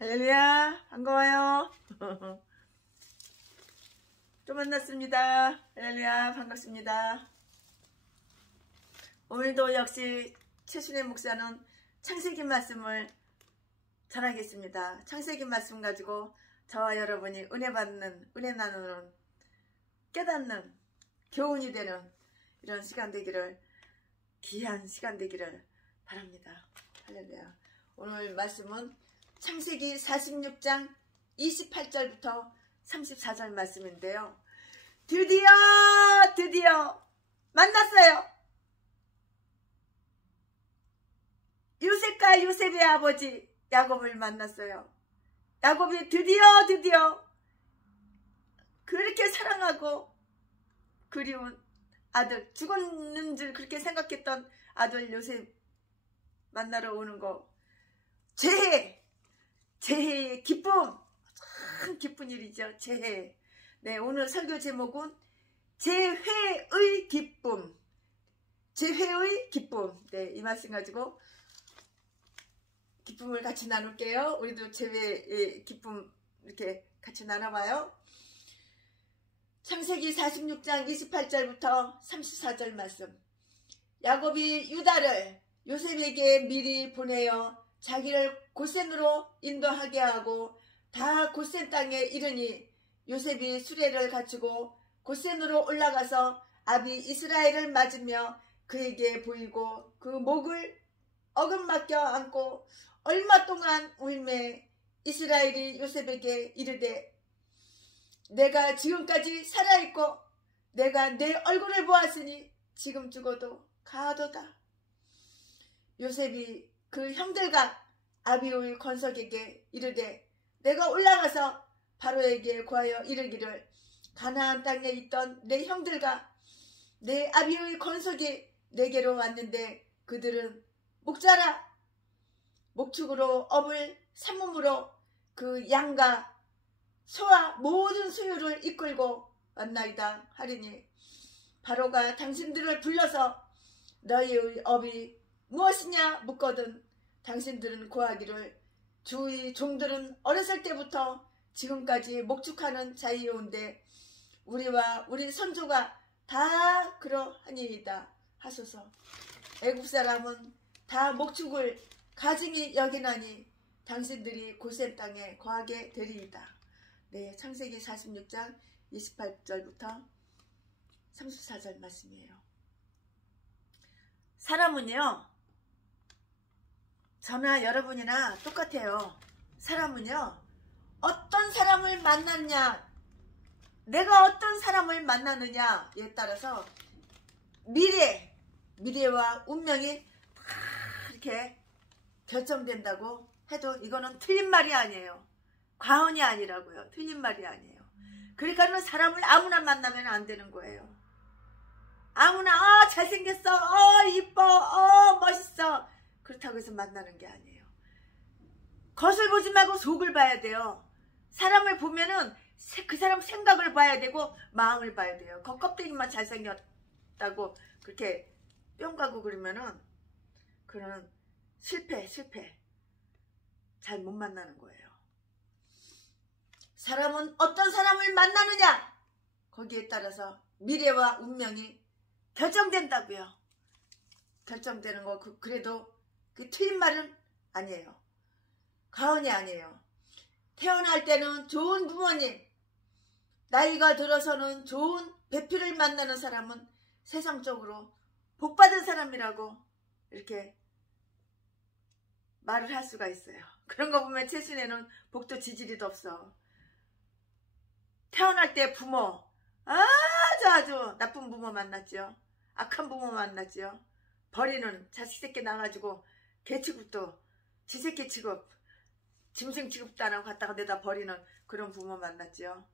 할렐루야, 반가워요. 또 만났습니다. 할렐루야, 반갑습니다. 오늘도 역시 최순애 목사는 창세기 말씀을 전하겠습니다. 창세기 말씀 가지고 저와 여러분이 은혜 받는, 은혜 나누는, 깨닫는, 교훈이 되는 이런 시간 되기를, 귀한 시간 되기를 바랍니다. 할렐루야. 오늘 말씀은 창세기 46장 28절부터 34절 말씀인데요. 드디어 만났어요. 요셉과 요셉의 아버지 야곱을 만났어요. 야곱이 드디어 그렇게 사랑하고 그리운 아들, 죽었는 줄 그렇게 생각했던 아들 요셉 만나러 오는 거, 재해의 기쁨, 참 기쁜 일이죠. 재해. 네, 오늘 설교 제목은 재회의 기쁨. 재회의 기쁨. 네, 이 말씀 가지고 기쁨을 같이 나눌게요. 우리도 재회의 기쁨 이렇게 같이 나눠봐요. 창세기 46장 28절부터 34절 말씀. 야곱이 유다를 요셉에게 미리 보내어 자기를 고센으로 인도하게 하고 다 고센 땅에 이르니 요셉이 수레를 갖추고 고센으로 올라가서 아비 이스라엘을 맞으며 그에게 보이고 그 목을 어금맞겨 안고 얼마 동안 울매 이스라엘이 요셉에게 이르되 내가 지금까지 살아있고 내가 내 얼굴을 보았으니 지금 죽어도 가도다. 요셉이 그 형들과 아비의 건석에게 이르되 내가 올라가서 바로에게 구하여 이르기를 가나안 땅에 있던 내 형들과 내 아비의 건석이 내게로 왔는데 그들은 목자라 목축으로 업을 삼음으로 그 양과 소와 모든 소유를 이끌고 왔나이다 하리니 바로가 당신들을 불러서 너희의 업이 무엇이냐 묻거든 당신들은 구하기를 주의 종들은 어렸을 때부터 지금까지 목축하는 자이온데 우리와 우리 선조가 다 그러하니이다 하소서. 애굽 사람은 다 목축을 가증히 여기나니 당신들이 고센 땅에 거하게 되리이다. 네, 창세기 46장 28절부터 34절 말씀이에요. 사람은요, 저나 여러분이나 똑같아요. 사람은요, 어떤 사람을 만났냐, 내가 어떤 사람을 만나느냐에 따라서 미래와 운명이 다 이렇게 결정된다고 해도 이거는 틀린 말이 아니에요. 과언이 아니라고요. 틀린 말이 아니에요. 그러니까는 사람을 아무나 만나면 안 되는 거예요. 아무나 잘생겼어, 이뻐, 멋있어 그렇다고 해서 만나는 게 아니에요. 겉을 보지 말고 속을 봐야 돼요. 사람을 보면은 그 사람 생각을 봐야 되고 마음을 봐야 돼요. 겉껍데기만 잘생겼다고 그렇게 뿅 가고 그러면은 그는 실패 잘 못 만나는 거예요. 사람은 어떤 사람을 만나느냐 거기에 따라서 미래와 운명이 결정된다고요. 결정되는 거 그래도 그 틀린 말은 아니에요. 가언이 아니에요. 태어날 때는 좋은 부모님, 나이가 들어서는 좋은 배필을 만나는 사람은 세상적으로 복받은 사람이라고 이렇게 말을 할 수가 있어요. 그런 거 보면 최순애는 복도 지지리도 없어. 태어날 때 부모 아주 나쁜 부모 만났죠. 악한 부모 만났죠. 버리는 자식 새끼 나가지고 개 취급도 지 새끼 취급 짐승 취급도 안 하고 갖다가 내다 버리는 그런 부모 만났죠.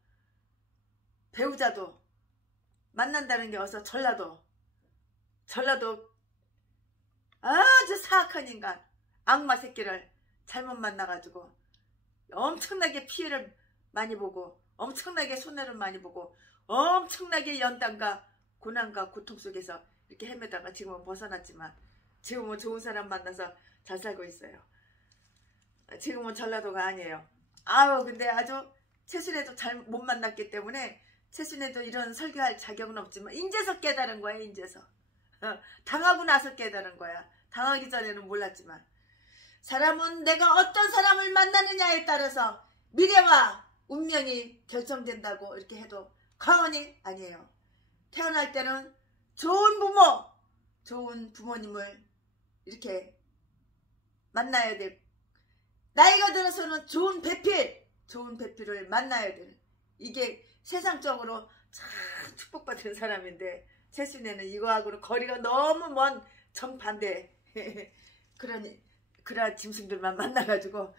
배우자도 만난다는 게 어서 전라도 아주 사악한 인간 악마 새끼를 잘못 만나가지고 엄청나게 피해를 많이 보고 엄청나게 손해를 많이 보고 엄청나게 연단과 고난과 고통 속에서 이렇게 헤매다가 지금은 벗어났지만 지금은 좋은 사람 만나서 잘 살고 있어요. 지금은 전라도가 아니에요. 아우 근데 아주 최순애도 잘 못 만났기 때문에 최순애도 이런 설교할 자격은 없지만 인제서 깨달은 거야. 인제서 당하고 나서 깨달은 거야. 당하기 전에는 몰랐지만 사람은 내가 어떤 사람을 만나느냐에 따라서 미래와 운명이 결정된다고 이렇게 해도 과언이 아니에요. 태어날 때는 좋은 부모, 좋은 부모님을 이렇게 만나야 돼. 나이가 들어서는 좋은 배필, 좋은 배필을 만나야 돼. 이게 세상적으로 참 축복받은 사람인데 최순애는 이거하고는 거리가 너무 먼 정반대 그런 짐승들만 만나가지고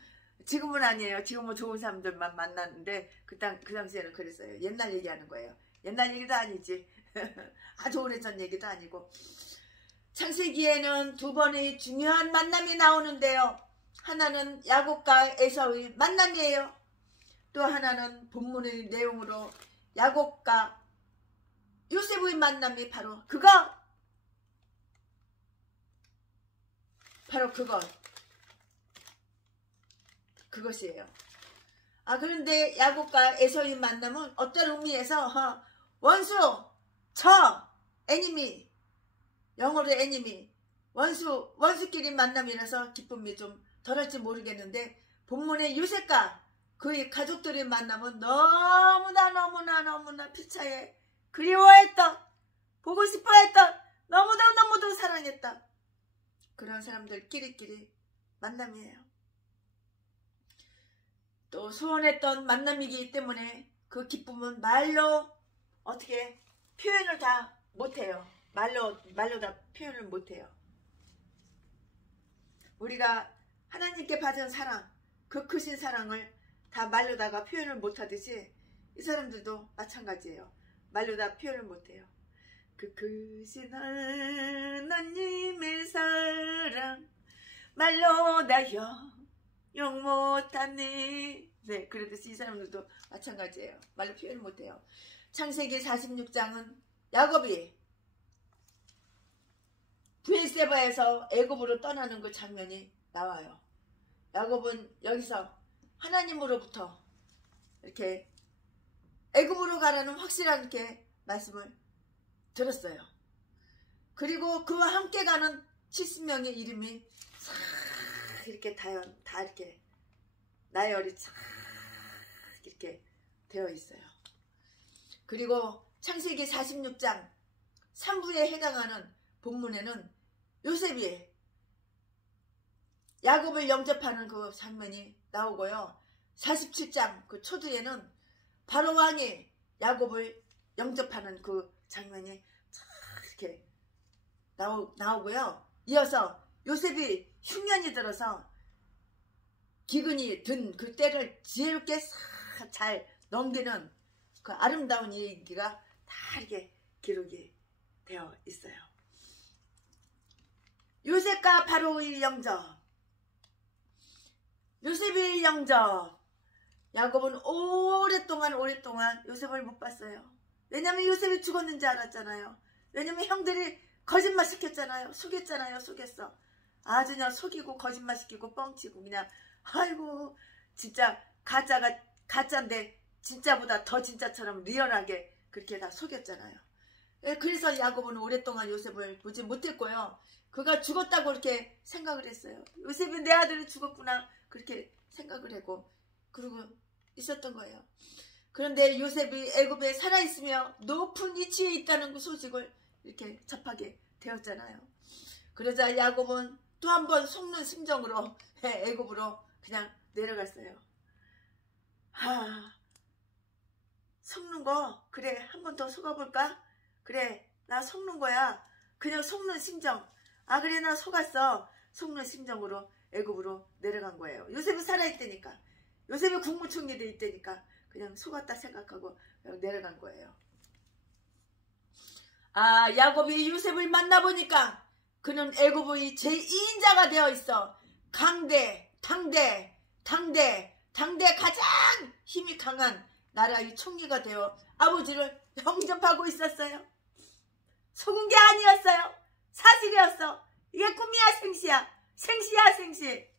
지금은 아니에요. 지금은 좋은 사람들만 만났는데 그 당시에는 그랬어요. 옛날 얘기하는 거예요. 옛날 얘기도 아니지. 아주 오래전 얘기도 아니고. 창세기에는 두 번의 중요한 만남이 나오는데요. 하나는 야곱과 에사우의 만남이에요. 또 하나는 본문의 내용으로 야곱과 요셉의 만남이 바로 그것이에요. 그런데 야곱과 에서의 만남은 어떤 의미에서 원수, 애니미, 영어로 애니미, 원수끼리 만남이라서 기쁨이 좀 덜할지 모르겠는데 본문의 요셉과 그의 가족들의 만남은 너무나 피차에 그리워했던, 보고 싶어했던, 너무도 사랑했던 그런 사람들끼리 만남이에요. 또 소원했던 만남이기 때문에 그 기쁨은 말로 어떻게 표현을 다 못해요. 말로 다 표현을 못해요. 우리가 하나님께 받은 사랑, 그 크신 사랑을 다 말로다가 표현을 못하듯이 이 사람들도 마찬가지예요. 말로 다 표현을 못해요. 그 크신 하나님의 사랑 말로 다 영 못하니. 네, 그러듯이 이 사람들도 마찬가지예요. 말로 표현을 못해요. 창세기 46장은 야곱이 브엘세바에서 애굽으로 떠나는 그 장면이 나와요. 야곱은 여기서 하나님으로부터 이렇게 애굽으로 가라는 확실한 이렇게 말씀을 들었어요. 그리고 그와 함께 가는 70명의 이름이 이렇게 다 이렇게 나열이 이렇게 되어 있어요. 그리고 창세기 46장 3부에 해당하는 본문에는 요셉이 야곱을 영접하는 그 장면이 나오고요. 47장 그 초두에는 바로 왕이 야곱을 영접하는 그 장면이 이렇게 나오고요. 이어서 요셉이 흉년이 들어서 기근이 든 그 때를 지혜롭게 잘 넘기는 그 아름다운 얘기가 다 이렇게 기록이 되어 있어요. 요셉과 바로의 영접. 요셉의 영접. 야곱은 오랫동안 요셉을 못 봤어요. 왜냐면 요셉이 죽었는지 알았잖아요. 왜냐면 형들이 거짓말 시켰잖아요. 속였어. 아주 그냥 속이고 거짓말 시키고 뻥치고 그냥 아이고 진짜 가짜인데 진짜보다 더 진짜처럼 리얼하게 그렇게 다 속였잖아요. 그래서 야곱은 오랫동안 요셉을 보지 못했고요. 그가 죽었다고 이렇게 생각을 했어요. 요셉이 내 아들이 죽었구나 그렇게 생각을 하고 그러고 있었던 거예요. 그런데 요셉이 애굽에 살아있으며 높은 위치에 있다는 그 소식을 이렇게 접하게 되었잖아요. 그러자 야곱은 또 한 번 속는 심정으로 애굽으로 그냥 내려갔어요. 속는 거 그래 한 번 더 속아볼까? 그래 나 속는 거야. 그냥 속는 심정. 그래 나 속았어. 속는 심정으로 애굽으로 내려간 거예요. 요셉이 살아있다니까. 요셉이 국무총리 돼 있다니까 그냥 속았다 생각하고 그냥 내려간 거예요. 야곱이 요셉을 만나보니까 그는 애굽의 제2인자가 되어 있어. 당대 가장 힘이 강한 나라의 총리가 되어 아버지를 영접하고 있었어요. 속은 게 아니었어요. 사실이었어. 이게 꿈이야 생시야. 생시.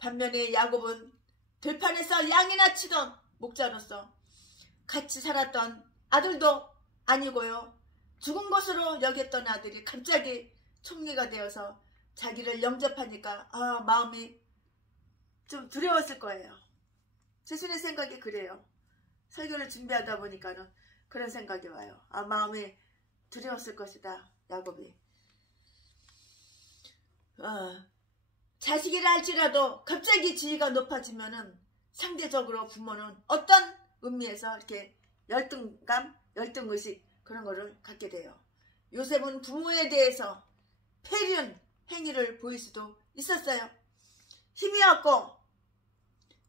반면에 야곱은 들판에서 양이나 치던 목자로서 같이 살았던 아들도 아니고요. 죽은 것으로 여겼던 아들이 갑자기 총리가 되어서 자기를 영접하니까 마음이 좀 두려웠을 거예요. 제 생각이 그래요. 설교를 준비하다 보니까는 그런 생각이 와요. 마음이 두려웠을 것이다. 야곱이. 자식이라 할지라도 갑자기 지위가 높아지면은 상대적으로 부모는 어떤 의미에서 이렇게 열등감, 열등의식 그런 거를 갖게 돼요. 요셉은 부모에 대해서 폐륜 행위를 보일 수도 있었어요. 힘이 없고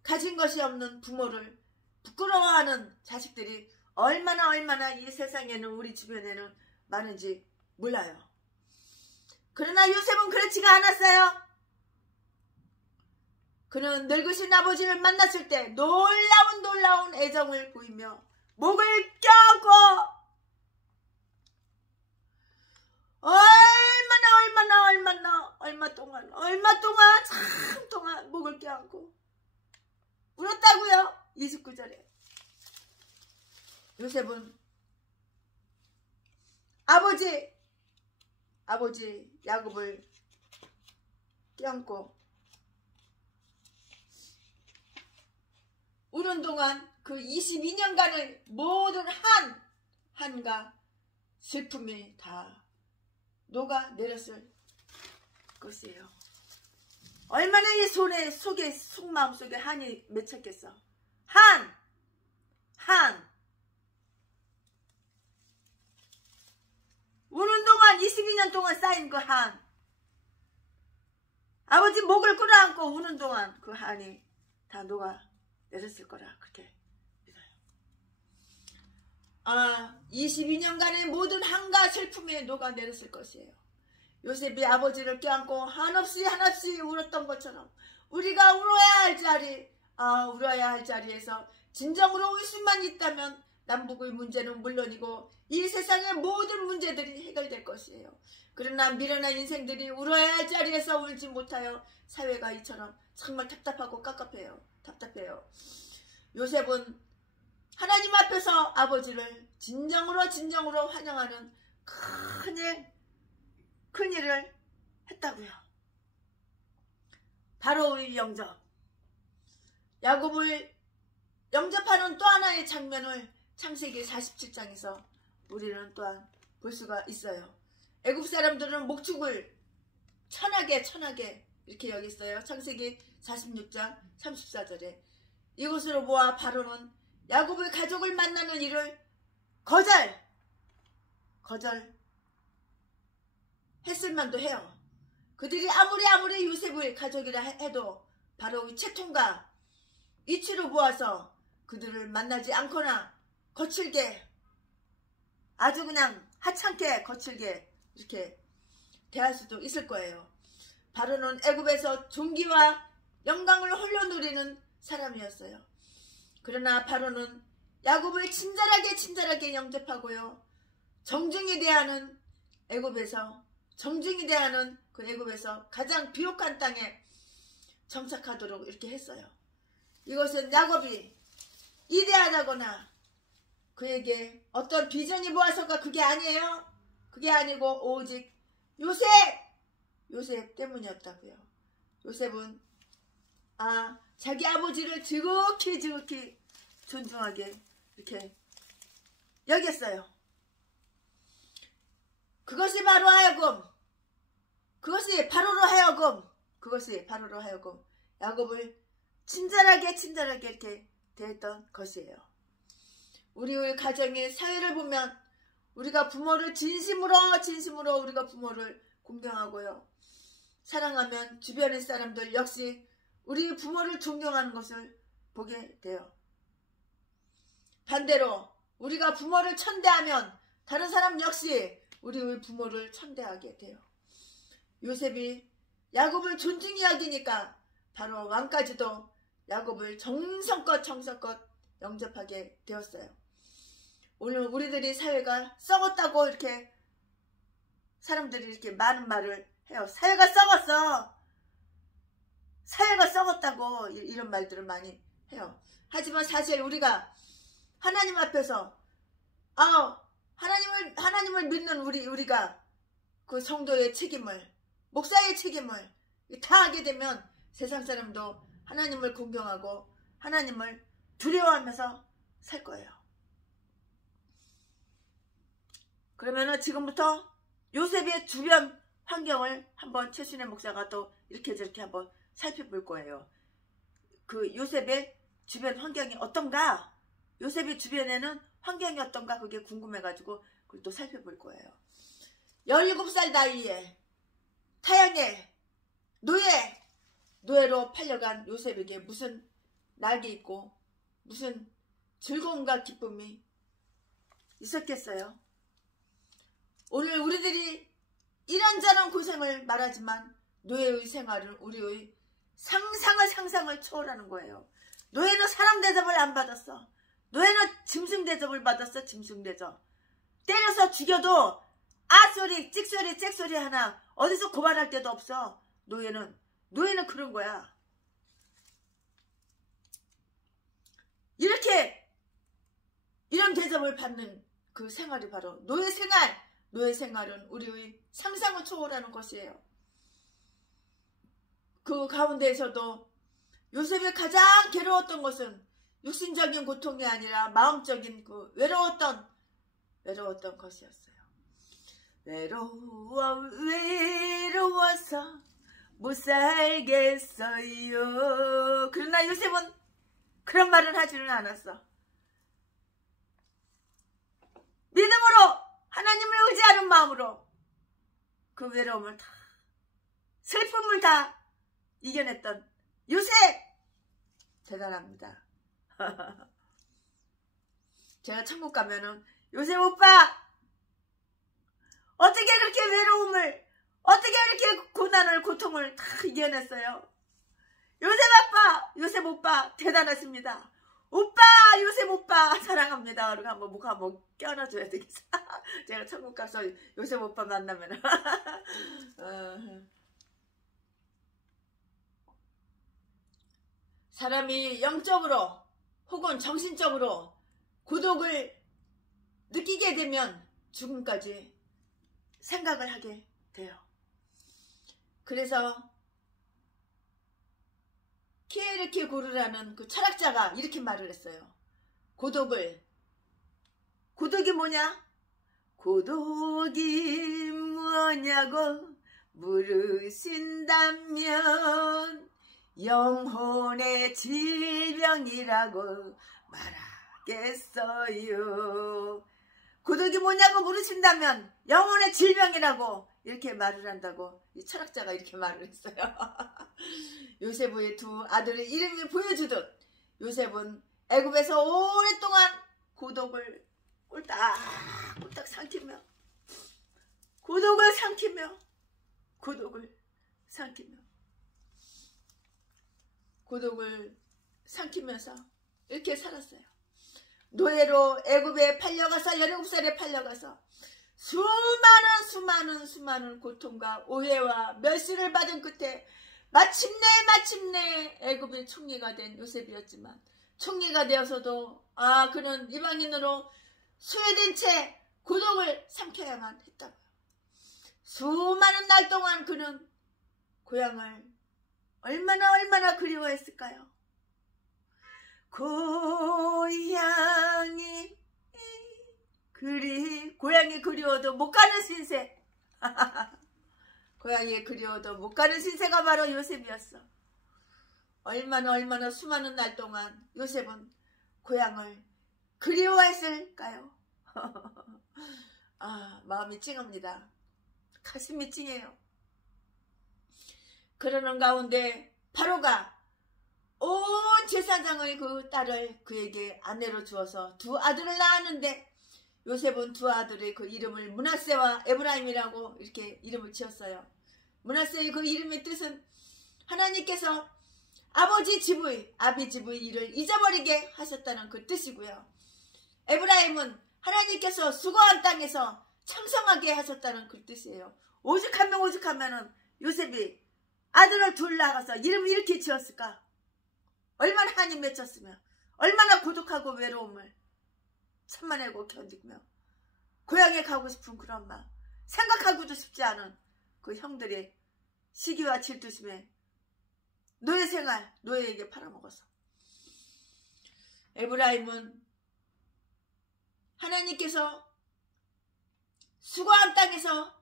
가진 것이 없는 부모를 부끄러워하는 자식들이 얼마나 이 세상에는 우리 주변에는 많은지 몰라요. 그러나 요셉은 그렇지가 않았어요. 그는 늙으신 아버지를 만났을 때 놀라운 애정을 보이며 목을 껴안고 참 동안 목을 껴안고 울었다고요. 29절에 요셉은 아버지 야곱을 껴안고 우는 동안 그 22년간의 모든 한과 슬픔이 다 녹아내렸을 것이에요. 얼마나 이 속마음 속에 한이 맺혔겠어. 한 우는 동안 22년 동안 쌓인 그 한, 아버지 목을 끌어안고 우는 동안 그 한이 다 녹아내렸을 거라 그렇게 믿어요. 22년간의 모든 한과 슬픔이 녹아내렸을 것이에요. 요셉이 아버지를 껴안고 한없이 울었던 것처럼 우리가 울어야 할 자리에서 진정으로 울 수만 있다면 남북의 문제는 물론이고 이 세상의 모든 문제들이 해결될 것이에요. 그러나 미련한 인생들이 울어야 할 자리에서 울지 못하여 사회가 이처럼 정말 답답하고 답답해요. 요셉은 하나님 앞에서 아버지를 진정으로 환영하는 큰일을 했다고요. 바로의 영접. 야곱을 영접하는 또 하나의 장면을 창세기 47장에서 우리는 또한 볼 수가 있어요. 애굽 사람들은 목축을 천하게 이렇게 여겼어요. 창세기 46장 34절에 이것으로 보아 바로는 야곱의 가족을 만나는 일을 거절했을 만도 해요. 그들이 아무리 요셉의 가족이라 해도 바로의 채통과 이치로 보아서 그들을 만나지 않거나 거칠게, 아주 그냥 하찮게 거칠게 이렇게 대할 수도 있을 거예요. 바로는 애굽에서 존귀와 영광을 홀로 누리는 사람이었어요. 그러나 바로는 야곱을 친절하게 영접하고요. 정중히 대하는 그 애굽에서 가장 비옥한 땅에 정착하도록 이렇게 했어요. 이것은 야곱이 이대하다거나 그에게 어떤 비전이 보아서가 그게 아니에요. 그게 아니고 오직 요셉 때문이었다고요. 요셉은 자기 아버지를 지극히 존중하게 이렇게 여겼어요. 그것이 바로로 하여금 야곱을 친절하게 이렇게 대했던 것이에요. 우리의 가정의 사회를 보면 우리가 부모를 진심으로 우리가 부모를 공경하고요. 사랑하면 주변의 사람들 역시 우리 부모를 존경하는 것을 보게 돼요. 반대로 우리가 부모를 천대하면 다른 사람 역시 우리의 부모를 천대하게 돼요. 요셉이 야곱을 존중히 여기니까 바로 왕까지도 야곱을 정성껏 영접하게 되었어요. 오늘 우리들이 사회가 썩었다고 이렇게 사람들이 이렇게 많은 말을 해요. 사회가 썩었어. 사회가 썩었다고 이런 말들을 많이 해요. 하지만 사실 우리가 하나님 앞에서 하나님을 믿는 우리가 그 성도의 책임을, 목사의 책임을 다 하게 되면 세상 사람도 하나님을 공경하고 하나님을 두려워하면서 살 거예요. 그러면은 지금부터 요셉의 주변 환경을 한번 최순애 목사가 또 이렇게 저렇게 한번 살펴볼 거예요. 그 요셉의 주변 환경이 어떤가? 요셉의 주변에는 환경이 어떤가? 그게 궁금해가지고 그걸 또 살펴볼 거예요. 17살 나이에 타향에 노예로 팔려간 요셉에게 무슨 낙이 있고 무슨 즐거움과 기쁨이 있었겠어요? 오늘 우리들이 이런저런 고생을 말하지만 노예의 생활은 우리의 상상을 초월하는 거예요. 노예는 사람 대접을 안 받았어. 노예는 짐승 대접을 받았어. 짐승 대접. 때려서 죽여도 아소리 찍소리 잭소리 하나 어디서 고발할 데도 없어. 노예는 그런 거야. 이런 대접을 받는 그 생활이 바로 노예 생활. 노예 생활은 우리의 상상을 초월하는 것이에요. 그 가운데에서도 요셉이 가장 괴로웠던 것은 육신적인 고통이 아니라 마음적인 그 외로웠던 것이었어요. 외로워서 못 살겠어요. 그러나 요셉은 그런 말을 하지는 않았어. 믿음으로 하나님을 의지하는 마음으로 그 외로움을 다, 슬픔을 다 이겨냈던 요셉! 대단합니다. 제가 천국 가면은 요셉 오빠! 어떻게 그렇게 외로움을, 어떻게 이렇게 고난을, 고통을 다 이겨냈어요? 요셉 오빠 대단하십니다. 오빠, 요셉 오빠 사랑합니다. 그리고 한번 목 한번 껴안아줘야 되겠어. 제가 천국 가서 요셉 오빠 만나면 사람이 영적으로 혹은 정신적으로 고독을 느끼게 되면 죽음까지 생각을 하게 돼요. 그래서 키에르케 고르라는 그 철학자가 이렇게 말을 했어요. 고독이 뭐냐? 고독이 뭐냐고 물으신다면 영혼의 질병이라고 말하겠어요. 고독이 뭐냐고 물으신다면 영혼의 질병이라고 이렇게 말을 한다고 이 철학자가 이렇게 말을 했어요. 요셉의 두 아들의 이름이 보여주듯 요셉은 애굽에서 오랫동안 고독을 꼴딱 삼키며 고독을 삼키면서 이렇게 살았어요. 노예로 애굽에 팔려가서 17살에 팔려가서 수많은 고통과 오해와 멸시를 받은 끝에 마침내 애굽의 총리가 된 요셉이었지만 총리가 되어서도 그는 이방인으로 소외된 채 고독을 삼켜야만 했다고요. 수많은 날 동안 그는 고향을 얼마나 그리워했을까요? 고향이 그리워도 못 가는 신세. 고향이 그리워도 못 가는 신세가 바로 요셉이었어. 얼마나 수많은 날 동안 요셉은 고향을 그리워했을까요? 마음이 찡합니다. 가슴이 찡해요. 그러는 가운데 바로가 온 제사장의 그 딸을 그에게 아내로 주어서 두 아들을 낳았는데 요셉은 두 아들의 그 이름을 므낫세와 에브라임이라고 이렇게 이름을 지었어요. 므낫세의 그 이름의 뜻은 하나님께서 아비 집의 일을 잊어버리게 하셨다는 그 뜻이고요. 에브라임은 하나님께서 수고한 땅에서昌성하게 하셨다는 그 뜻이에요. 오죽하면은 요셉이 아들을 둘 낳아서 이름을 이렇게 지었을까? 얼마나 한이 맺혔으며 얼마나 고독하고 외로움을 참아내고 견디며 고향에 가고 싶은 그런 마음, 생각하고도 싶지 않은 그 형들의 시기와 질투심에 노예 생활, 노예에게 팔아먹어서 에브라임은 하나님께서 수고한 땅에서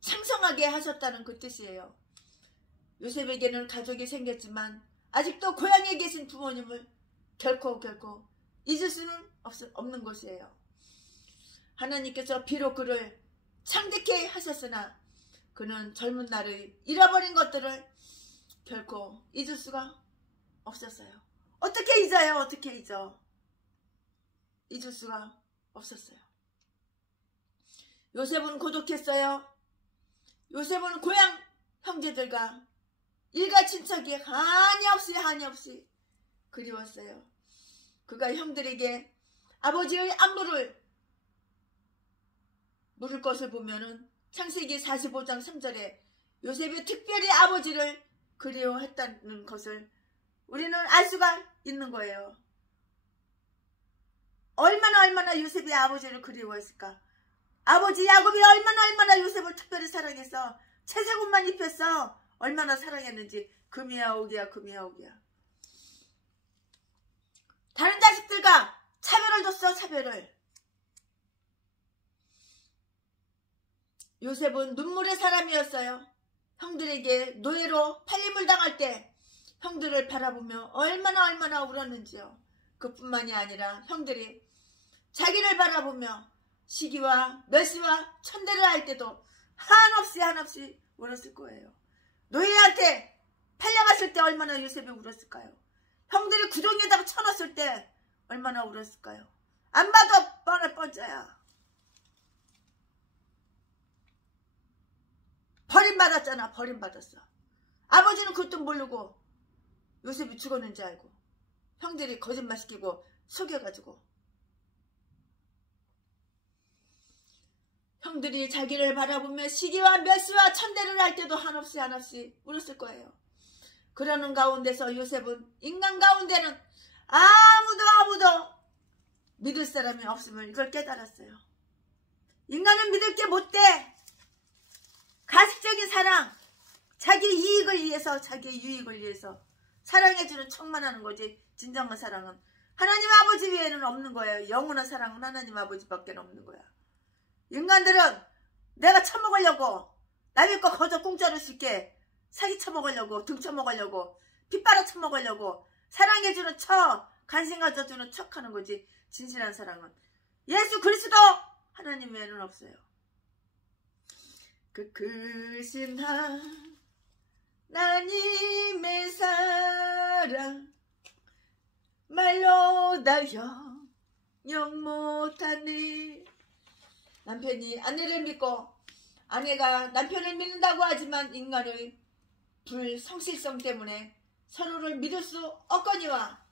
창성하게 하셨다는 그 뜻이에요. 요셉에게는 가족이 생겼지만 아직도 고향에 계신 부모님을 결코 잊을 수는 없는 것이에요. 하나님께서 비록 그를 창대케 하셨으나 그는 젊은 날을 잃어버린 것들을 결코 잊을 수가 없었어요. 어떻게 잊어요? 어떻게 잊어? 잊을 수가 없었어요. 요셉은 고독했어요. 요셉은 고향 형제들과 일가 친척이 한이 없이 그리웠어요. 그가 형들에게 아버지의 안부를 물을 것을 보면은 창세기 45장 3절에 요셉이 특별히 아버지를 그리워했다는 것을 우리는 알 수가 있는 거예요. 얼마나 요셉이 아버지를 그리워했을까? 아버지 야곱이 얼마나 요셉을 특별히 사랑해서 채색옷만 입혔어. 얼마나 사랑했는지. 금이야 옥이야. 다른 자식들과 차별을 줬어. 차별을. 요셉은 눈물의 사람이었어요. 형들에게 노예로 팔림을 당할 때 형들을 바라보며 얼마나 울었는지요. 그뿐만이 아니라 형들이 자기를 바라보며 시기와 멸시와 천대를 할 때도 한없이 울었을 거예요. 노예한테 팔려갔을 때 얼마나 요셉이 울었을까요? 형들이 구덩이에다가 쳐넣었을 때 얼마나 울었을까요? 안 봐도 뻔할 뻔짜야. 버림받았잖아. 버림받았어. 아버지는 그것도 모르고 요셉이 죽었는지 알고 형들이 거짓말 시키고 속여가지고 형들이 자기를 바라보며 시기와 멸시와 천대를 할 때도 한없이 울었을 거예요. 그러는 가운데서 요셉은 인간 가운데는 아무도 믿을 사람이 없음을 이걸 깨달았어요. 인간은 믿을 게 못돼. 가식적인 사랑, 자기 이익을 위해서, 자기 유익을 위해서 사랑해주는 척만 하는 거지. 진정한 사랑은 하나님 아버지 외에는 없는 거예요. 영원한 사랑은 하나님 아버지밖에 없는 거야. 인간들은 내가 처먹으려고 남의 거 거저 공짜로 쉽게 사기 쳐먹으려고, 등 쳐먹으려고, 핏바라 쳐먹으려고 사랑해주는 척, 관심 가져주는 척 하는 거지. 진실한 사랑은 예수 그리스도 하나님 외에는 없어요. 그 크신 하나님의 사랑 말로 다 형용 못하네. 남편이 아내를 믿고 아내가 남편을 믿는다고 하지만 인간의 불성실성 때문에 서로를 믿을 수 없거니와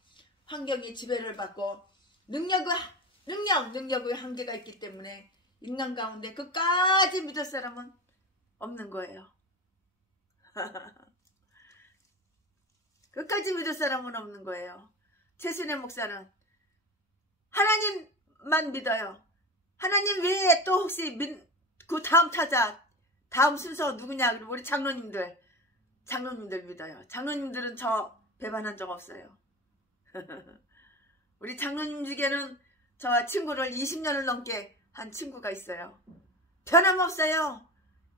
환경의 지배를 받고 능력의 한계가 있기 때문에 인간 가운데 끝까지 믿을 사람은 없는 거예요. 끝까지 믿을 사람은 없는 거예요. 최순애 목사는 하나님만 믿어요. 하나님 외에 또 혹시 그 다음 타자, 다음 순서 누구냐? 그리고 우리 장로님들 믿어요. 장로님들은 저 배반한 적 없어요. 우리 장로님 중에는 저와 친구를 20년을 넘게 한 친구가 있어요. 변함없어요.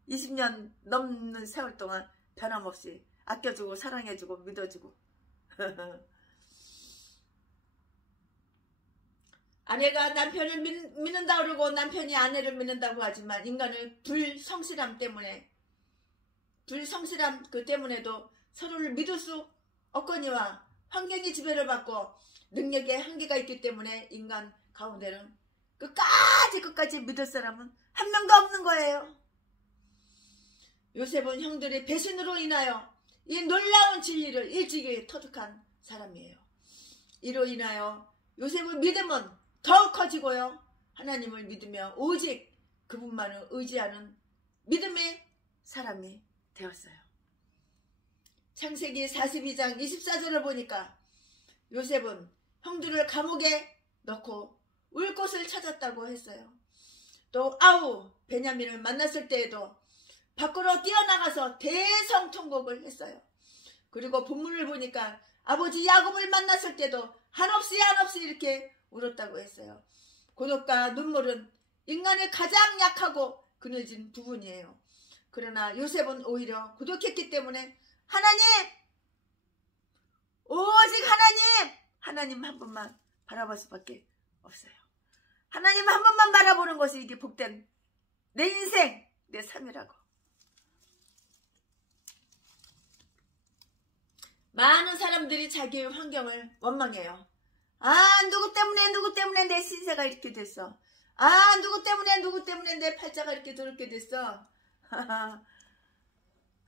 20년 넘는 세월 동안 변함없이 아껴주고 사랑해주고 믿어주고. 아내가 남편을 믿는다 그러고 남편이 아내를 믿는다고 하지만 인간의 불성실함 그 때문에도 서로를 믿을 수 없거니와 환경의 지배를 받고 능력에 한계가 있기 때문에 인간 가운데는 끝까지 믿을 사람은 한 명도 없는 거예요. 요셉은 형들의 배신으로 인하여 이 놀라운 진리를 일찍이 터득한 사람이에요. 이로 인하여 요셉의 믿음은 더욱 커지고요. 하나님을 믿으며 오직 그분만을 의지하는 믿음의 사람이 되었어요. 창세기 42장 24절을 보니까 요셉은 형들을 감옥에 넣고 울 곳을 찾았다고 했어요. 또 아우 베냐민을 만났을 때에도 밖으로 뛰어나가서 대성통곡을 했어요. 그리고 본문을 보니까 아버지 야곱을 만났을 때도 한없이 이렇게 울었다고 했어요. 고독과 눈물은 인간의 가장 약하고 그늘진 부분이에요. 그러나 요셉은 오히려 고독했기 때문에 하나님, 오직 하나님 한 분만 바라볼 수밖에 없어요. 하나님 한 분만 바라보는 것이 이게 복된 내 인생, 내 삶이라고. 많은 사람들이 자기의 환경을 원망해요. 아, 누구 때문에 내 신세가 이렇게 됐어. 아, 누구 때문에 내 팔자가 이렇게 더럽게 됐어.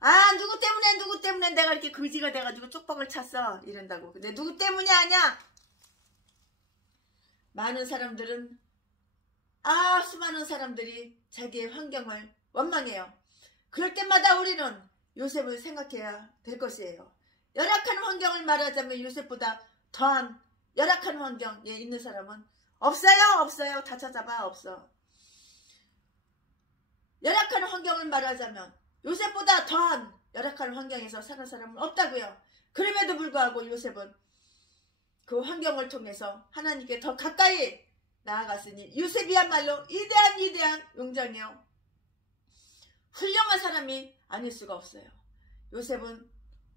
아, 누구 때문에 내가 이렇게 거지가 돼가지고 쪽박을 찼어. 이런다고. 근데 누구 때문이 아니야. 수많은 사람들이 자기의 환경을 원망해요. 그럴 때마다 우리는 요셉을 생각해야 될 것이에요. 열악한 환경을 말하자면 요셉보다 더한 열악한 환경에 있는 사람은 없어요. 다 찾아봐. 없어. 열악한 환경을 말하자면 요셉보다 더한 열악한 환경에서 사는 사람은 없다고요. 그럼에도 불구하고 요셉은 그 환경을 통해서 하나님께 더 가까이 나아갔으니 요셉이야말로 위대한 용장이요. 훌륭한 사람이 아닐 수가 없어요. 요셉은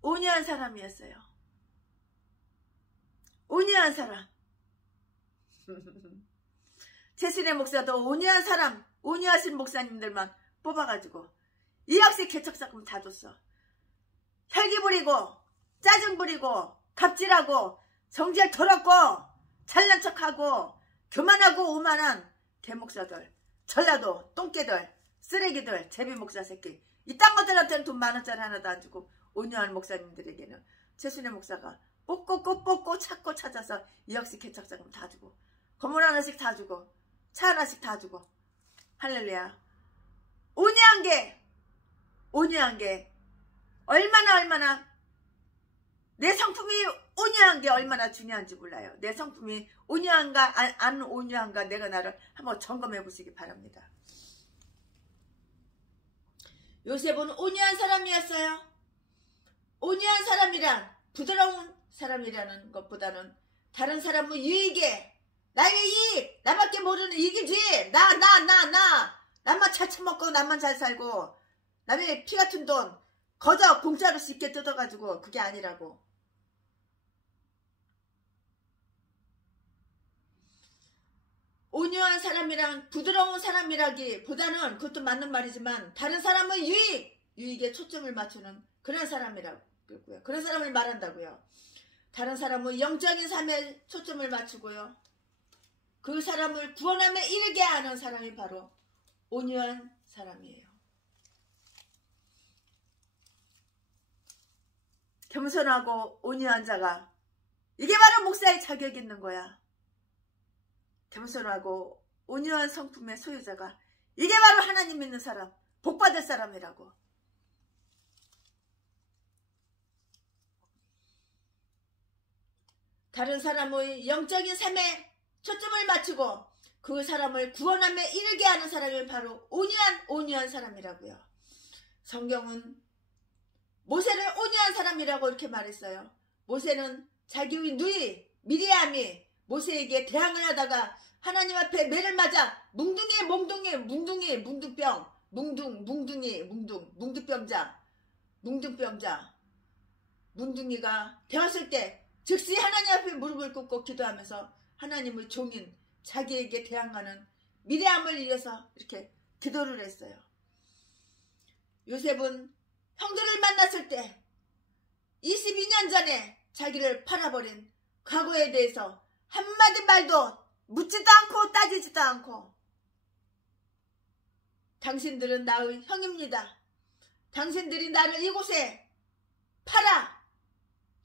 온유한 사람이었어요. 온유한 사람. 최순애 목사도 온유한 사람, 온유하신 목사님들만 뽑아가지고 이역시 개척사금 다 줬어. 혈기 부리고 짜증 부리고 갑질하고 성질 더럽고 잘난 척하고 교만하고 오만한 개목사들, 전라도 똥개들, 쓰레기들, 제비목사 새끼 이딴 것들한테는 돈 10,000원짜리 하나도 안 주고 온유한 목사님들에게는 최순애 목사가 뽑고 찾고 찾아서 이역시 개척자금 다 주고 건물 하나씩 다 주고 차 하나씩 다 주고 할렐루야. 온유한 게 얼마나 내 성품이 온유한 게 얼마나 중요한지 몰라요. 내 성품이 온유한가 안 온유한가 내가 나를 한번 점검해 보시기 바랍니다. 요셉은 온유한 사람이었어요. 온유한 사람이란 부드러운 사람이라는 것보다는 다른 사람의 유익에 나의 이익, 나밖에 모르는 이익이지. 나만 잘 처먹고 나만 잘 살고 남의 피 같은 돈 거저 공짜로 쉽게 뜯어가지고 그게 아니라고. 온유한 사람이랑 부드러운 사람이라기보다는 그것도 맞는 말이지만 다른 사람의 유익에 초점을 맞추는 그런 사람이라고요. 그런 사람을 말한다고요. 다른 사람의 영적인 삶에 초점을 맞추고요. 그 사람을 구원함에 이르게 하는 사람이 바로 온유한 사람이에요. 겸손하고 온유한 자가 이게 바로 목사의 자격이 있는 거야. 겸손하고 온유한 성품의 소유자가 이게 바로 하나님 믿는 사람, 복받을 사람이라고. 다른 사람의 영적인 삶에 초점을 맞추고 그 사람을 구원함에 이르게 하는 사람이 바로 온유한 사람이라고요. 성경은 모세를 온유한 사람이라고 이렇게 말했어요. 모세는 자기의 누이 미리암이 모세에게 대항을 하다가 하나님 앞에 매를 맞아 뭉둥이가 되었을 때 즉시 하나님 앞에 무릎을 꿇고 기도하면서 하나님의 종인 자기에게 대항하는 미리암을 위해서 이렇게 기도를 했어요. 요셉은 형들을 만났을 때 22년 전에 자기를 팔아버린 과거에 대해서 한마디 말도 묻지도 않고 따지지도 않고 당신들은 나의 형입니다. 당신들이 나를 이곳에 팔아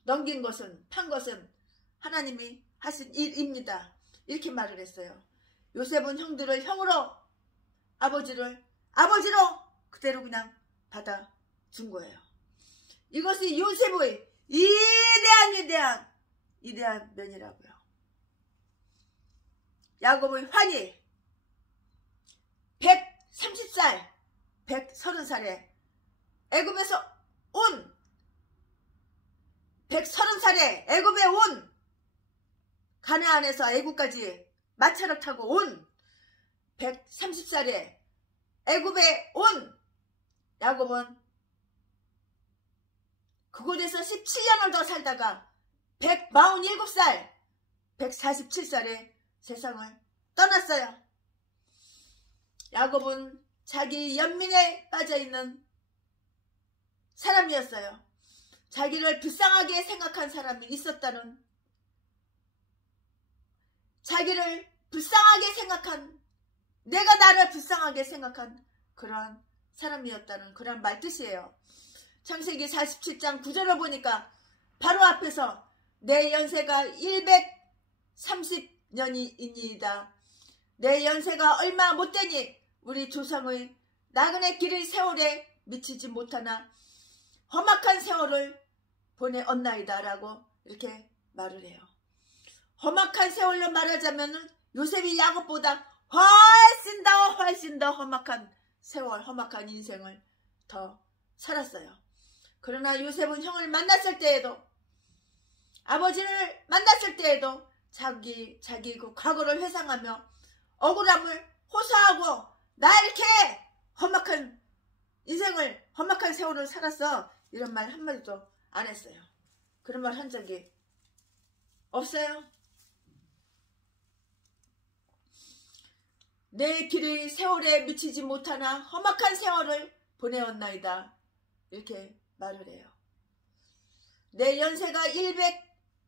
넘긴 것은 판 것은 하나님이 하신 일입니다. 이렇게 말을 했어요. 요셉은 형들을 형으로 아버지로 그대로 그냥 받아준 거예요. 이것이 요셉의 위대한 면이라고요. 야곱의 환희 130살 130살에 애굽에서 온 130살에 애굽에 온 가나안에서 애굽까지 마차를 타고 온 130살에 애굽에 온 야곱은 그곳에서 17년을 더 살다가 147살 147살에 세상을 떠났어요. 야곱은 자기 연민에 빠져있는 사람이었어요. 자기를 불쌍하게 생각한 사람이 있었다는, 자기를 불쌍하게 생각한, 내가 나를 불쌍하게 생각한 그런 사람이었다는 그런 말뜻이에요. 창세기 47장 9절을 보니까 바로 앞에서 내 연세가 130년이니이다. 내 연세가 얼마 못되니 우리 조상의 나그네 길의 세월에 미치지 못하나 험악한 세월을 보내었나이다 라고 이렇게 말을 해요. 험악한 세월로 말하자면 요셉이 야곱보다 훨씬 더 험악한 세월, 험악한 인생을 더 살았어요. 그러나 요셉은 형을 만났을 때에도, 아버지를 만났을 때에도 자기 그 과거를 회상하며 억울함을 호소하고, 나 이렇게 험악한 인생을, 험악한 세월을 살았어, 이런 말 한마디도 안 했어요. 그런 말 한 적이 없어요. 내 길의 세월에 미치지 못하나 험악한 세월을 보내었나이다, 이렇게 말을 해요. 내 연세가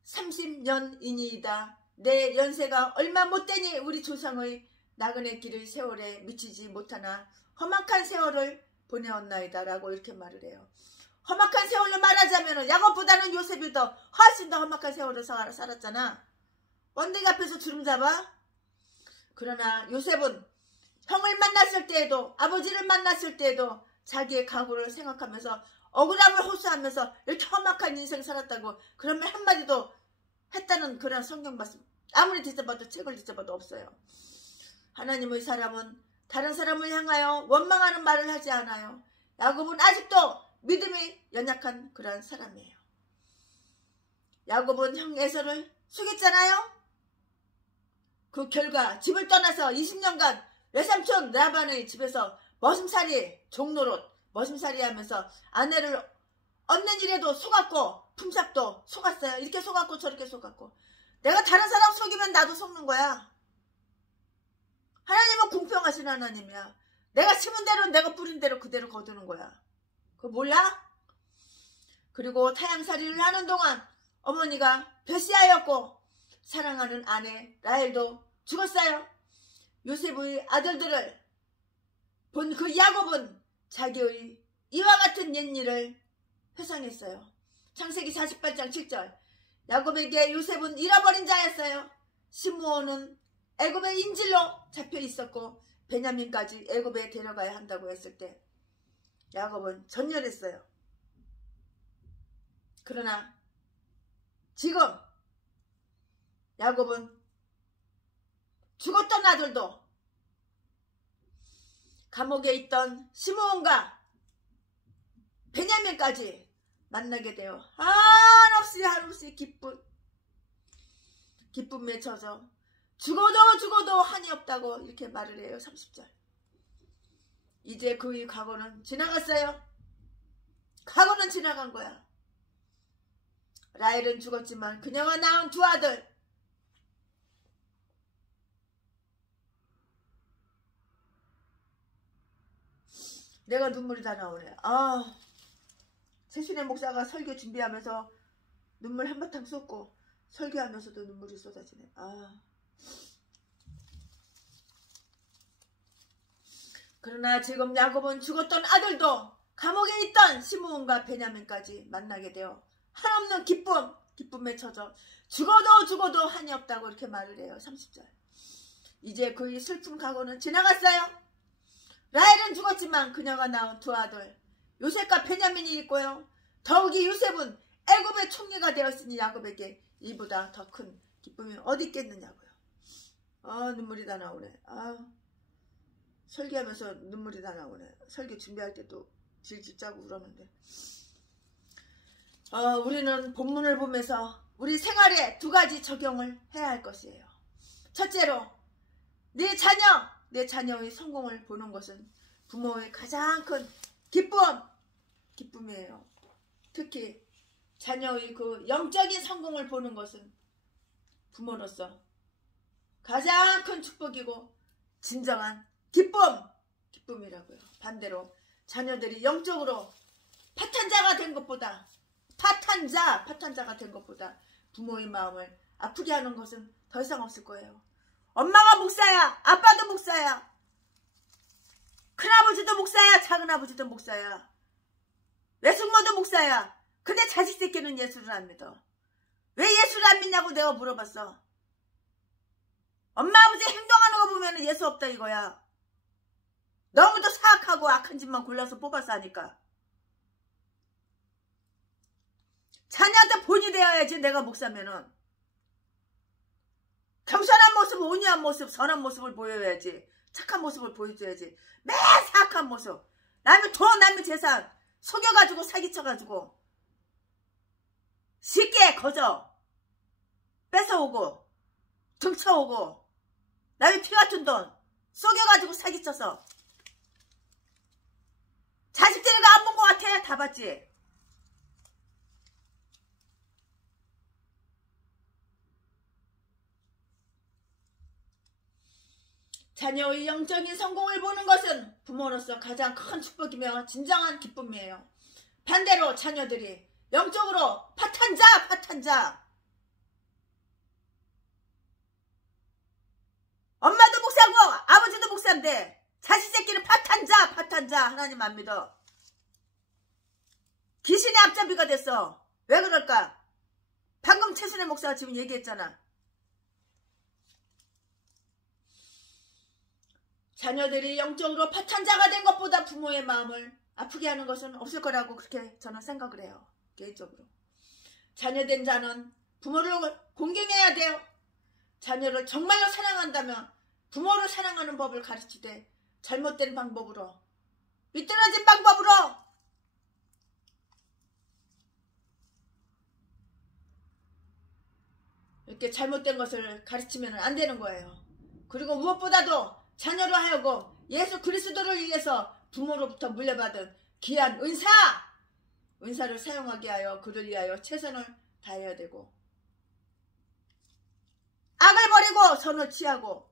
130년이니이다. 내 연세가 얼마 못되니 우리 조상의 나그네 길의 세월에 미치지 못하나 험악한 세월을 보내었나이다 라고 이렇게 말을 해요. 험악한 세월로 말하자면 야곱보다는 요셉이 훨씬 더 험악한 세월을 살았잖아. 번데기 앞에서 주름 잡아? 그러나 요셉은 형을 만났을 때에도, 아버지를 만났을 때에도 자기의 각오를 생각하면서 억울함을 호소하면서 이렇게 험악한 인생 살았다고 그런 말 한마디도 했다는 그런 성경 말씀 아무리 뒤져봐도, 책을 뒤져봐도 없어요. 하나님의 사람은 다른 사람을 향하여 원망하는 말을 하지 않아요. 야곱은 아직도 믿음이 연약한 그런 사람이에요. 야곱은 형 에서를 속였잖아요. 그 결과 집을 떠나서 20년간 외삼촌 라반의 집에서 머슴살이, 종노릇 머슴살이 하면서 아내를 얻는 일에도 속았고 품삯도 속았어요. 이렇게 속았고 저렇게 속았고. 내가 다른 사람 속이면 나도 속는 거야. 하나님은 공평하신 하나님이야. 내가 심은 대로, 내가 뿌린 대로 그대로 거두는 거야. 그거 몰라? 그리고 타향살이를 하는 동안 어머니가 벼시하였고 사랑하는 아내 라헬도 죽었어요. 요셉의 아들들을 본 그 야곱은 자기의 이와 같은 옛일을 회상했어요. 창세기 48장 7절. 야곱에게 요셉은 잃어버린 자였어요. 시므온은 애굽의 인질로 잡혀 있었고 베냐민까지 애굽에 데려가야 한다고 했을 때 야곱은 전멸했어요. 그러나 지금 야곱은 죽었던 아들도 감옥에 있던 시므온과 베냐민까지 만나게 되어 한없이 기쁨에 젖어 죽어도 한이 없다고 이렇게 말을 해요. 30절. 이제 그의 과거는 지나갔어요. 과거는 지나간 거야. 라헬은 죽었지만 그녀가 낳은 두 아들, 내가 눈물이 다 나오네. 최신의 목사가 설교 준비하면서 눈물 한바탕 쏟고 설교하면서도 눈물이 쏟아지네. 그러나 지금 야곱은 죽었던 아들도 감옥에 있던 시므온과 베냐민까지 만나게 되어 한없는 기쁨에 젖어 죽어도 한이 없다고 이렇게 말을 해요. 30절. 이제 그의 슬픈 과거는 지나갔어요. 라헬은 죽었지만 그녀가 낳은 두 아들 요셉과 베냐민이 있고요. 더욱이 요셉은 애굽의 총리가 되었으니 야곱에게 이보다 더 큰 기쁨이 어디 있겠느냐고요. 눈물이 다 나오네. 설교하면서 눈물이 다 나오네. 설교 준비할 때도 질질 짜고 그러는데 우리는 본문을 보면서 우리 생활에 두 가지 적용을 해야 할 것이에요. 첫째로 내 자녀의 성공을 보는 것은 부모의 가장 큰 기쁨이에요. 특히 자녀의 그 영적인 성공을 보는 것은 부모로서 가장 큰 축복이고 진정한 기쁨이라고요. 반대로 자녀들이 영적으로 파탄자가 된 것보다 부모의 마음을 아프게 하는 것은 더 이상 없을 거예요. 엄마가 목사야, 아빠도 목사야, 큰아버지도 목사야, 작은아버지도 목사야, 외숙모도 목사야. 근데 자식 새끼는 예수를 안 믿어. 왜 예수를 안 믿냐고 내가 물어봤어. 엄마 아버지 행동하는 거 보면 예수 없다 이거야. 너무도 사악하고 악한 짓만 골라서 뽑아서 하니까. 자녀한테 본이 되어야지. 내가 목사면은 겸손한 모습, 온유한 모습, 선한 모습을 보여야지. 착한 모습을 보여줘야지. 매 사악한 모습, 남의 돈, 남의 재산 속여가지고 사기쳐가지고 쉽게 거저 뺏어오고 등쳐오고 남의 피같은 돈 속여가지고 사기쳐서 자식들이 안 본 것 같아. 다 봤지. 자녀의 영적인 성공을 보는 것은 부모로서 가장 큰 축복이며 진정한 기쁨이에요. 반대로 자녀들이 영적으로 파탄자 엄마도 목사고 아버지도 목사인데 자식 새끼는 파탄자 하나님 안 믿어. 귀신의 앞잡이가 됐어. 왜 그럴까? 방금 최순애 목사가 지금 얘기했잖아. 자녀들이 영적으로 파탄자가 된 것보다 부모의 마음을 아프게 하는 것은 없을 거라고 그렇게 저는 생각을 해요. 개인적으로. 자녀된 자는 부모를 공경해야 돼요. 자녀를 정말로 사랑한다면 부모를 사랑하는 법을 가르치되 잘못된 방법으로, 미끄러진 방법으로 이렇게 잘못된 것을 가르치면 안 되는 거예요. 그리고 무엇보다도 자녀로 하여금 예수 그리스도를 위해서 부모로부터 물려받은 귀한 은사를 사용하게 하여 그를 위하여 최선을 다해야 되고, 악을 버리고 선을 취하고,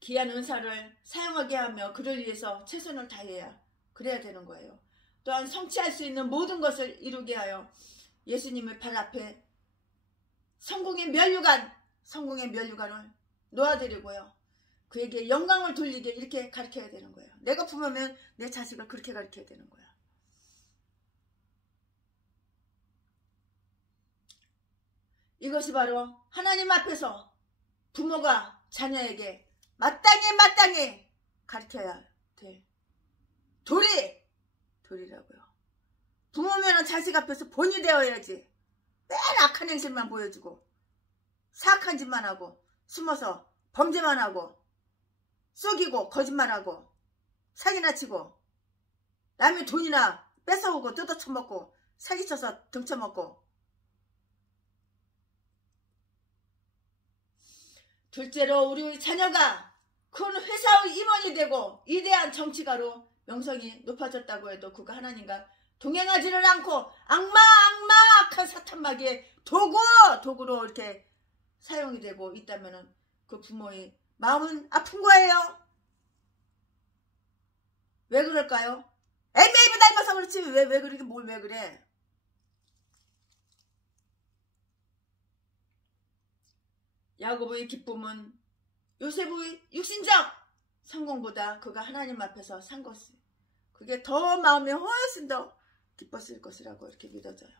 귀한 은사를 사용하게 하며 그를 위해서 최선을 다해야 그래야 되는 거예요. 또한 성취할 수 있는 모든 것을 이루게 하여 예수님의 발 앞에 성공의 면류관을 놓아드리고요. 그에게 영광을 돌리게 이렇게 가르쳐야 되는 거예요. 내가 부모면 내 자식을 그렇게 가르쳐야 되는 거야. 이것이 바로 하나님 앞에서 부모가 자녀에게 마땅히 가르쳐야 될 도리라고요. 부모면은 자식 앞에서 본이 되어야지. 맨 악한 행실만 보여주고 사악한 짓만 하고 숨어서 범죄만 하고 속이고 거짓말하고 사기나 치고 남의 돈이나 뺏어오고 뜯어쳐먹고 사기쳐서 등쳐먹고, 둘째로 우리 자녀가 큰 회사의 임원이 되고 위대한 정치가로 명성이 높아졌다고 해도 그가 하나님과 동행하지를 않고 악마악한 사탄마귀의 도구로 이렇게 사용이 되고 있다면 그 부모의 마음은 아픈 거예요. 왜 그럴까요? 에메이브 닮아서 그렇지 왜 그렇게 왜 그래? 야곱의 기쁨은 요셉의 육신적 성공보다 그가 하나님 앞에서 산 것이, 그게 더 마음에 훨씬 더 기뻤을 것이라고 이렇게 믿어져요.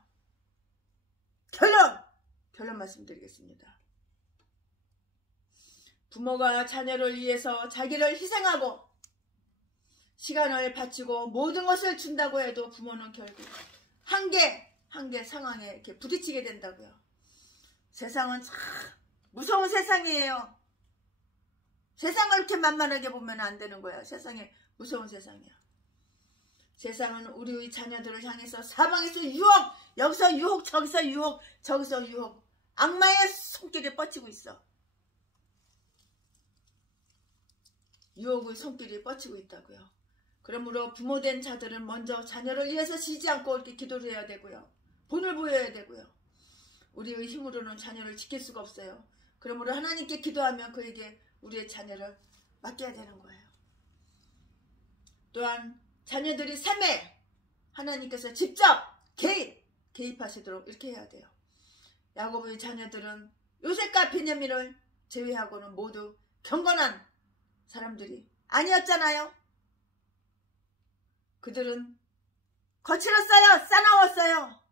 결론 말씀드리겠습니다. 부모가 자녀를 위해서 자기를 희생하고 시간을 바치고 모든 것을 준다고 해도 부모는 결국 한계 상황에 이렇게 부딪히게 된다고요. 세상은 참 무서운 세상이에요. 세상을 이렇게 만만하게 보면 안 되는 거예요. 세상에 무서운 세상이야. 세상은 우리의 자녀들을 향해서 사방에서 유혹, 여기서 유혹, 저기서 유혹, 저기서 유혹, 악마의 손길이 뻗치고 있어. 유혹의 손길이 뻗치고 있다고요. 그러므로 부모된 자들은 먼저 자녀를 위해서 쉬지 않고 이렇게 기도를 해야 되고요. 본을 보여야 되고요. 우리의 힘으로는 자녀를 지킬 수가 없어요. 그러므로 하나님께 기도하면 그에게 우리의 자녀를 맡겨야 되는 거예요. 또한 자녀들이 삶에 하나님께서 직접 개입하시도록 이렇게 해야 돼요. 야곱의 자녀들은 요셉과 베냐민을 제외하고는 모두 경건한 사람들이 아니었잖아요. 그들은 거칠었어요. 싸나웠어요.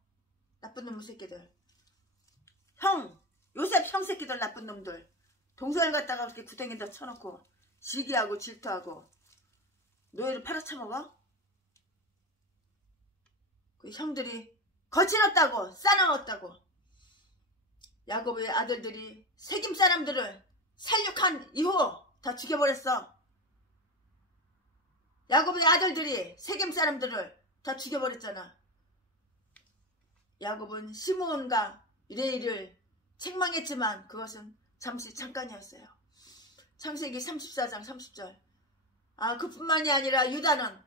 나쁜 놈의 새끼들. 요셉 형 새끼들, 나쁜 놈들. 동생을 갖다가 이렇게 구덩이에다 쳐놓고 시기하고 질투하고 노예를 팔아쳐먹어? 그 형들이 거칠었다고, 싸나웠다고. 야곱의 아들들이 세겜 사람들을 살육한 이후 다 죽여버렸어. 야곱의 아들들이 세겜 사람들을 다 죽여버렸잖아. 야곱은 시므온과 레이를 책망했지만 그것은 잠시 잠깐이었어요. 창세기 34장 30절. 그뿐만이 아니라 유다는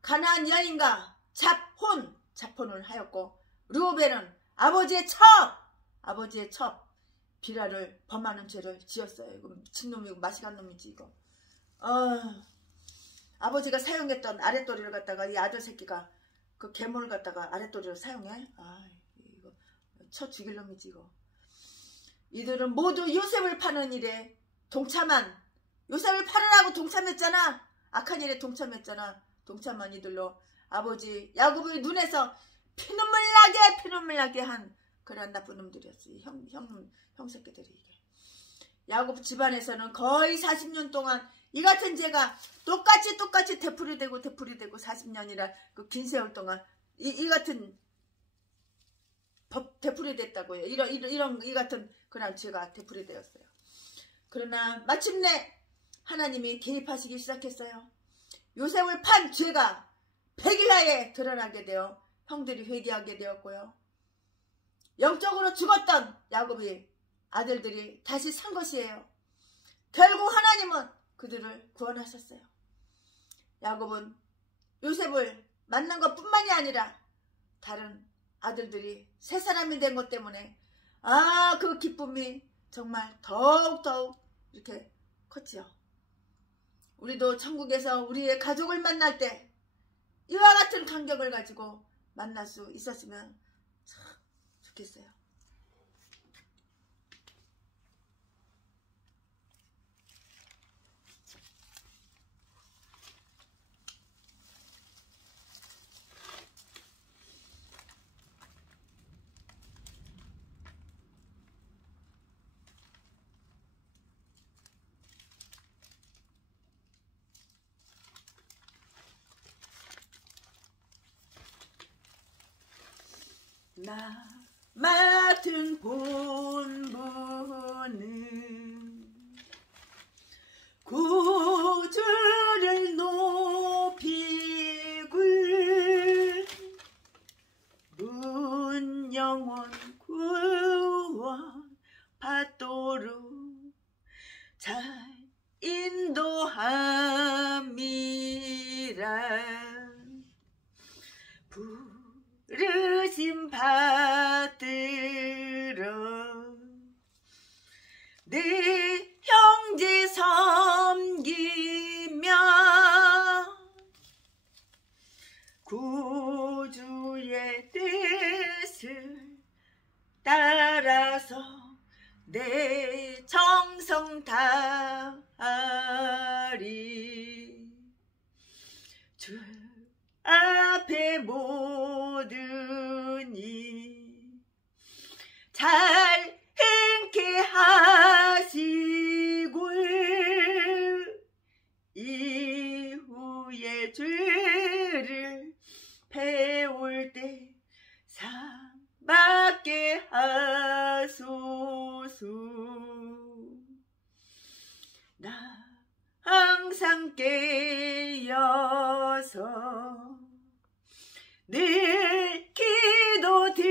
가나안 여인과 자폰을 하였고, 르우벨은 아버지의 첩 비라를 범하는 죄를 지었어요. 이거 미친놈이고 마시간 놈이지 이거. 아버지가 사용했던 아랫도리를 갖다가 이 아들 새끼가 그 괴물을 갖다가 아랫도리를 사용해? 이거 쳐 죽일 놈이지 이거. 이들은 모두 요셉을 파는 일에 요셉을 팔으라고 동참했잖아. 악한 일에 동참했잖아. 동참한 이들로 아버지 야곱의 눈에서 피눈물 나게 한 그런 나쁜 놈들이었어요. 형 새끼들이 이게. 야곱 집안에서는 거의 40년 동안 이 같은 죄가 똑같이 되풀이되고 40년이라 그 긴 세월 동안 이 같은 법 되풀이됐다고요. 이 같은 그런 죄가 되풀이되었어요. 그러나 마침내 하나님이 개입하시기 시작했어요. 요셉을 판 죄가 100일나에 드러나게 되어 형들이 회개하게 되었고요. 영적으로 죽었던 야곱의 아들들이 다시 산 것이에요. 결국 하나님은 그들을 구원하셨어요. 야곱은 요셉을 만난 것뿐만이 아니라 다른 아들들이 세 사람이 된 것 때문에 그 기쁨이 정말 더욱더욱 이렇게 컸지요. 우리도 천국에서 우리의 가족을 만날 때 이와 같은 감격을 가지고 만날 수 있었으면 참 좋겠어요. 나 맡은 본분은 구주를 높이고 문 영원 구원 받도록 잘 인도함이라. 부르심 받들어 내 형제 섬기며 구주의 뜻을 따라서 내 정성 다하리. 주 앞에 모든 일 잘 행케 하시니 상 받게 하소서. 나 항상 깨어서 늘 기도드리며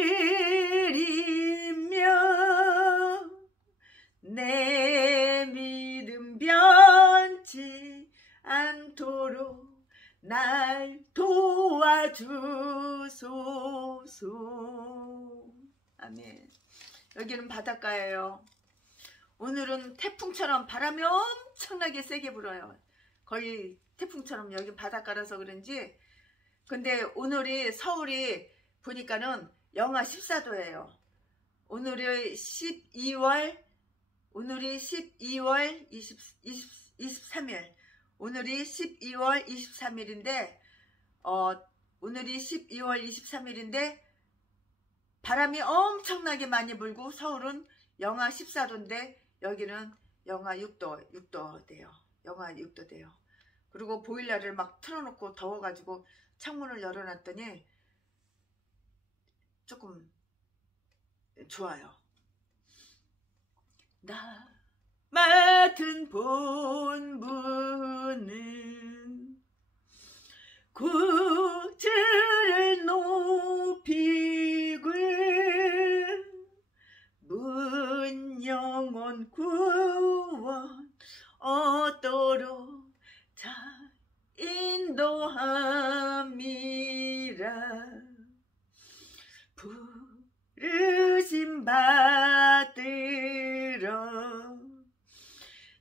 내 믿음 변치 않도록 날 도와주소서. 아멘. 여기는 바닷가예요. 오늘은 태풍처럼 바람이 엄청나게 세게 불어요. 거의 태풍처럼. 여기 바닷가라서 그런지. 근데 오늘이 서울이 보니까는 영하 14도예요. 오늘이 12월 23일. 오늘이 12월 23일인데 오늘이 12월 23일인데 바람이 엄청나게 많이 불고 서울은 영하 14도인데 여기는 영하 6도 돼요. 영하 6도 돼요. 그리고 보일러를 막 틀어놓고 더워가지고 창문을 열어놨더니 조금 좋아요. 나 맡은 본분은 구주를 높이고 문 영혼 구원 얻도록 자 인도함이라. 부르심 받들어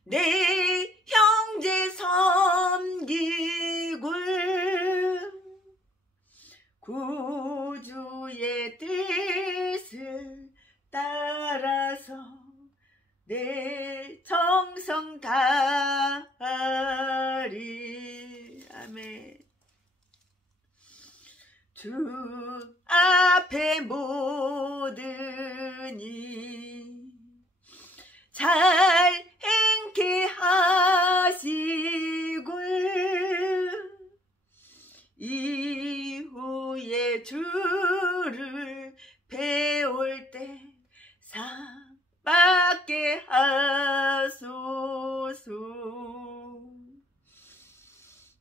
내 형제 섬기고 구주의 뜻을 따라서 내 정성 다하리. 아멘. 주 앞에 모드니 잘 행케 하시고 이후에 주를 배울 때 상 받게 하소서.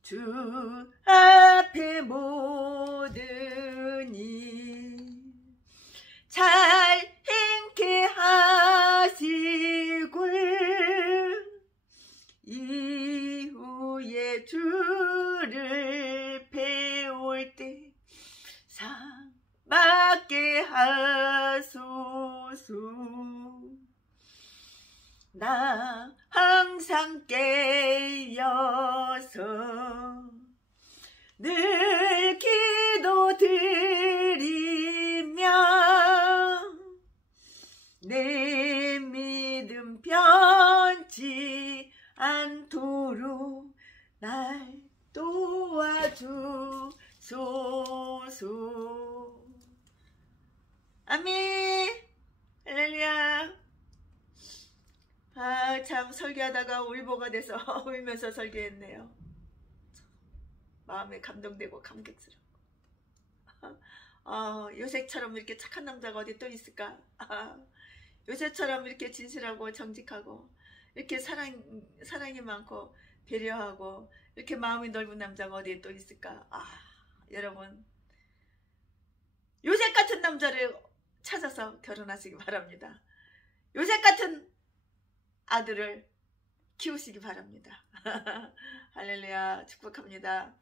주 앞에 모드니 잘 행케 하시고 이후에 주를 배울 때 상 받게 하소서. 나 항상 깨어서 늘 기도드리며 내 믿음 변치 않도록 날 도와주소서. 아멘. 할렐루야. 아, 참 설교하다가 울보가 돼서 울면서 설교했네요. 마음에 감동되고 감격스럽고. 요셉처럼 이렇게 착한 남자가 어디 또 있을까? 요셉처럼 이렇게 진실하고 정직하고 이렇게 사랑이 많고 배려하고 이렇게 마음이 넓은 남자가 어디에 또 있을까? 여러분, 요셉 같은 남자를 찾아서 결혼하시기 바랍니다. 요셉 같은 아들을 키우시기 바랍니다. 할렐루야. 축복합니다.